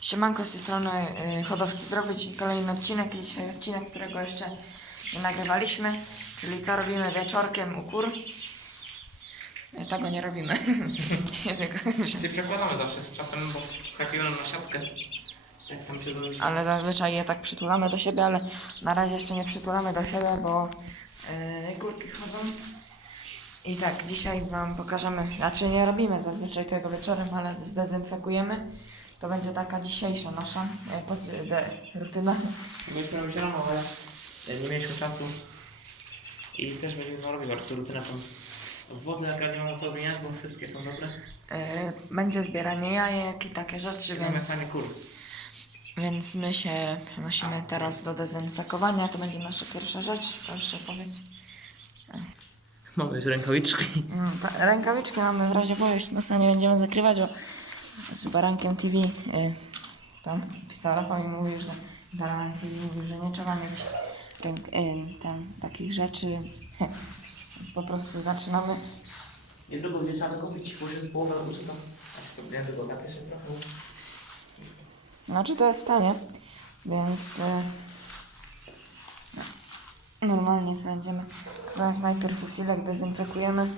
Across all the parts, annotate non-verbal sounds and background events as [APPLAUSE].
Siemanko z tej strony y, Hodowcy Zdrowy, czyli kolejny odcinek, dzisiaj odcinek, którego jeszcze nie nagrywaliśmy, czyli co robimy wieczorkiem u kur. Y, Tego nie robimy. [LAUGHS] Tylko- się przekładamy zawsze z czasem, bo skakują na siatkę. Jak tam się ale zazwyczaj je tak przytulamy do siebie, ale na razie jeszcze nie przytulamy do siebie, bo kurki chodzą. I tak, dzisiaj Wam pokażemy, znaczy nie robimy zazwyczaj tego wieczorem, ale zdezynfekujemy. To będzie taka dzisiejsza nasza e, poz- de, rutyna. My jutro robić rano, ale e, nie mieliśmy czasu. I też będziemy to robić bardzo rutynę tam. Wodę jak nie mam co odmieniać, bo wszystkie są dobre. E, Będzie zbieranie jajek i takie rzeczy, więc, Zamykanie kur. więc my się przenosimy teraz do dezynfekowania. To będzie nasza pierwsza rzecz. Proszę powiedz. Mamy już rękawiczki. Mm, ta- Rękawiczki mamy w razie bo już nosa nie będziemy zakrywać, bo z Barankiem TV y, tam pisał Rafał i mówił, że Baranek TV mówił, że nie trzeba mieć ręk, y, tam takich rzeczy, więc, więc po prostu zaczynamy. Niedługo nie trzeba kupić, bo już jest połowa użyta. A to nie tylko takie się trochę. Znaczy to jest tanie, więc y, no, normalnie sobie będziemy najpierw usilek, dezynfekujemy.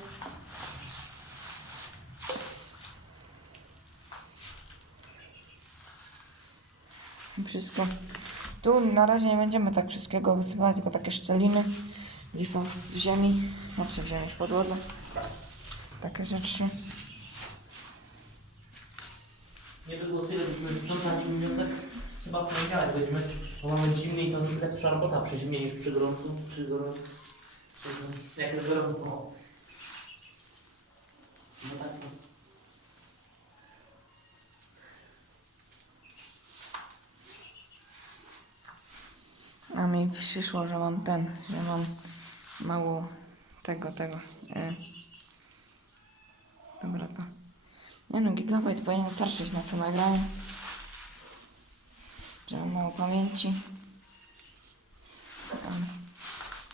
Wszystko. Tu na razie nie będziemy tak wszystkiego wysypać, tylko takie szczeliny, gdzie są w ziemi, znaczy w ziemi, w podłodze. Takie rzeczy. Nie by było tyle, byśmy sprzątać wniosek. Chyba poniedziałek będziemy, bo mamy zimniej, to lepsza robota przy zimnie niż przy gorącu. Przy gorącu. Jak jest gorąco. No tak. No. A przyszło, że mam ten, że mam mało tego, tego. E. Dobra to. Nie no, gigabajt powinien starczyć na to nagranie. Że mam mało pamięci.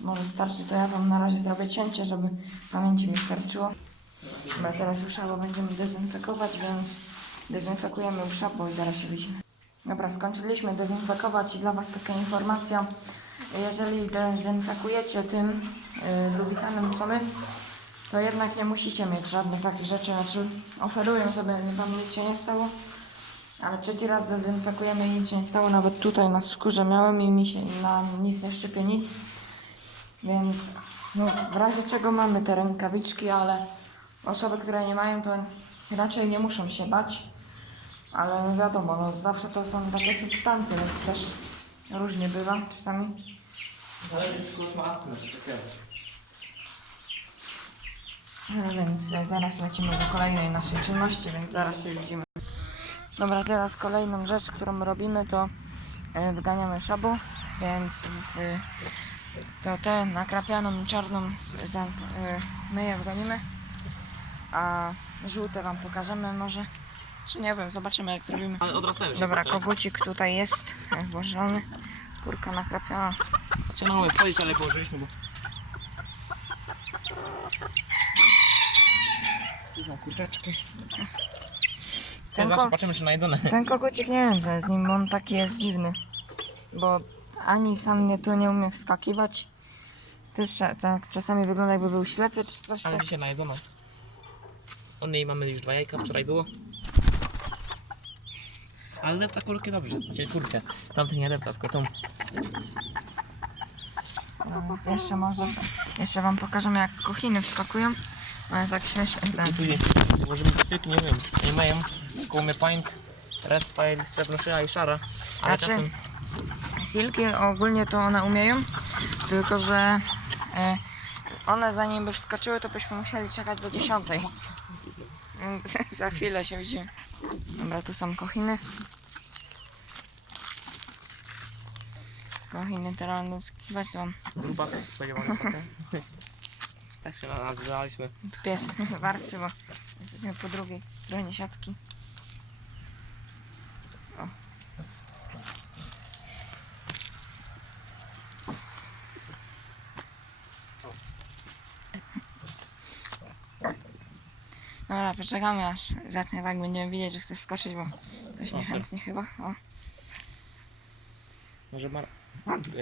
Może starczy, to ja wam na razie zrobię cięcie, żeby pamięci mi starczyło. Dobra, teraz albo będziemy dezynfekować, więc dezynfekujemy albo i zaraz się widzimy. Dobra, skończyliśmy dezynfekować i dla Was taka informacja. Jeżeli dezynfekujecie tym y, lubisanem co my, to jednak nie musicie mieć żadnych takich rzeczy. Znaczy oferują sobie, Wam nic się nie stało. Ale trzeci raz dezynfekujemy i nic się nie stało. Nawet tutaj na skórze miałem i mi się na nic nie szczypie nic. Więc no, w razie czego mamy te rękawiczki, ale osoby, które nie mają, to raczej nie muszą się bać. Ale wiadomo, no zawsze to są takie substancje, więc też różnie bywa czasami. Zależy, czy ktoś ma astmę, czy takiego. No więc e, zaraz lecimy do kolejnej naszej czynności, więc zaraz się widzimy. Dobra, teraz kolejną rzecz, którą robimy, to e, wganiamy szabu, więc w, to tę nakrapianą i czarną s- ten, e, my je wgonimy, a żółte wam pokażemy może. Czy nie wiem, zobaczymy jak zrobimy. Ale odrastają się. Dobra, kogucik tutaj jest e, włożony, kurka nakrapiana. Chciałem wchodzić, ale położyliśmy, bo... Tu są kurczeczki. Ten, ko- zobaczymy, czy najedzone. ten kogucik nie wiem co jest z nim, bo on taki jest dziwny. Bo ani sam nie tu nie umie wskakiwać. Też cza- tak czasami wygląda jakby był ślepy czy coś Ale tak. dzisiaj najedzono. Od niej mamy już dwa jajka, wczoraj było. Ale depta kurkę dobrze, dzisiaj kurkę. Tamtych nie depta, tylko tą. No, więc jeszcze może, jeszcze wam pokażemy jak kochiny wskakują. Ale tak śmiesznie. I później włożymy kucyki, nie wiem, nie mają. Koło mnie paint, red pile, srebrnoszyja i szara. Ale Znaczy- czasem Silki ogólnie to one umieją, tylko że e, one zanim by wskoczyły, to byśmy musieli czekać do 10. [LAUGHS] Więc Za chwilę się widzimy. Dobra, tu są kochiny. Będą wskakiwać, to mam grubas spodziewany sobie. [LAUGHS] Tak się nazywaliśmy. tu pies [LAUGHS] warczy, bo jesteśmy po drugiej stronie siatki. O. No Dobra, poczekamy aż zacznie tak, będziemy widzieć, że chcesz skoczyć, bo coś niechętnie chyba. O. Może Mar...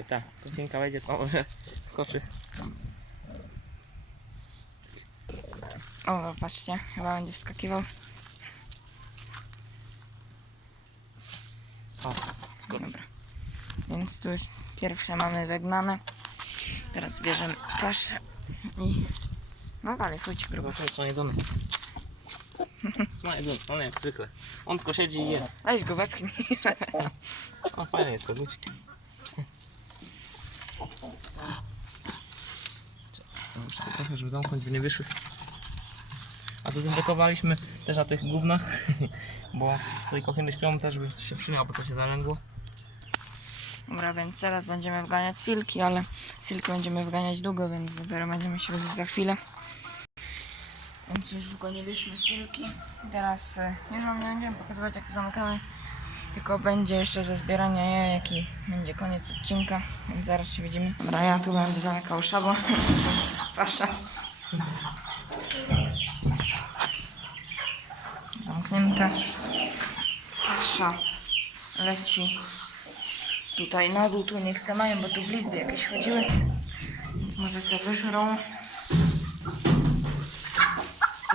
Ta, kokinka wejdzie, to może skoczy. O, no patrzcie, chyba będzie wskakiwał. O, skoczy. Dobra. Więc tu już pierwsze mamy wygnane. Teraz bierzemy kaszę i... No dalej, chodź grubas. Zobaczymy, co on jedzony. No jedzony, on jak zwykle. On tylko siedzi i je. Weź go wepchnij. O, fajny jest kogucik. Muszę trochę, żeby zamknąć, by nie wyszły. A to zdekowaliśmy też na tych gównach, [LAUGHS] bo tutaj kochiny śpią też, by się wszymiał, albo co się zalęgło. Dobra, więc teraz będziemy wganiać silki, ale silki będziemy wganiać długo, więc dopiero będziemy się widzieć za chwilę. Więc już wgoniliśmy silki. Teraz e, już wam nie będziemy pokazywać jak to zamykamy, tylko będzie jeszcze ze zbierania jajek i będzie koniec odcinka, więc zaraz się widzimy. Dobra, ja tu będę zamykał szabą. [LAUGHS] Proszę. Zamknięte. Pasza leci tutaj na dół, tu nie chcę mają, bo tu blizny jakieś chodziły, więc może sobie wyżrą.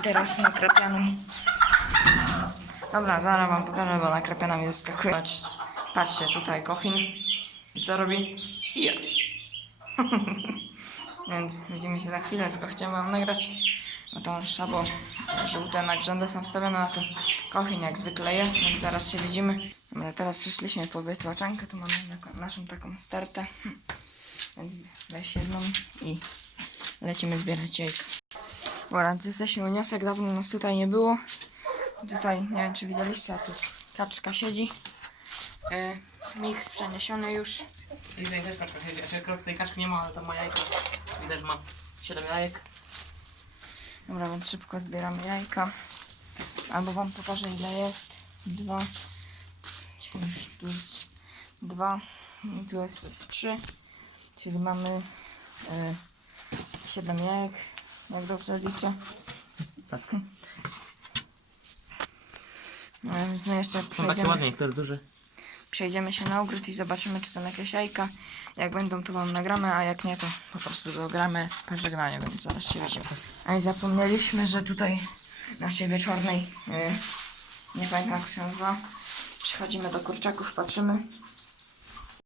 Teraz nakrapianą. Dobra, zaraz wam pokażę, bo nakrapiana mi zaskakuje. Patrzcie, patrzcie tutaj kochin. Co robi? Ja. [LAUGHS] Więc widzimy się za chwilę, tylko chciałem wam nagrać. Bo tam szabo żółte nagrzędy są wstawione na to kochin jak zwykle je, więc zaraz się widzimy. Dobra, teraz przyszliśmy po wytłaczankę, tu mamy naszą taką stertę. [LAUGHS] Więc weź jedną i lecimy zbierać jajka. Dobra, to się uniosek, dawno nas tutaj nie było. Tutaj, nie wiem czy widzieliście, a tu kaczka siedzi. E, miks przeniesiony już. I tutaj też kaczka siedzi, a tej kaczki nie ma, ale tam ma jajko. Widać, że ma 7 jajek. Dobra, więc szybko zbieramy jajka. Albo wam pokażę ile jest. Dwa. Tu jest dwa. I tu jest, jest trzy. Czyli mamy e, siedem jajek. Jak dobrze liczę. Tak. No, więc my jeszcze Są takie przejdziemy, ładnie, niektóre duże. Przejdziemy się na ogród i zobaczymy, czy są jakieś jajka. Jak będą, to wam nagramy, a jak nie, to po prostu dogramy pożegnanie, więc zaraz się widzimy. A i zapomnieliśmy, że tutaj naszej wieczornej, yy, nie pamiętam jak się nazywa, przychodzimy do kurczaków, patrzymy